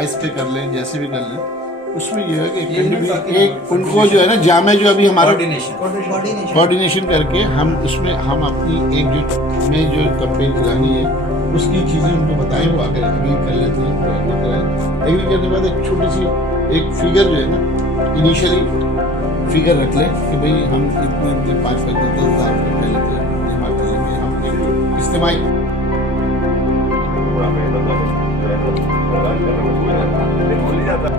Voice पे कर लें, जैसे भी कर लें, उसमें ये है कि एक उनको जो है ना जामे जो अभी हमारा कोऑर्डिनेशन करके हम उसमें हम अपनी एक जो हमें जो कंपेन करानी है उसकी चीज़ें उनको बताएं, वो आगे एग्री कर लेते हैं। एग्री करने के बाद एक छोटी सी एक फिगर जो है ना इनिशियली फिगर रख लें कि भाई हम इतने 5-5 10,000 रुपये लेते हैं जमा करने में, हम एक इस्तेमाल पूरा पे मतलब जो है ना, लगा के भूल जाता है।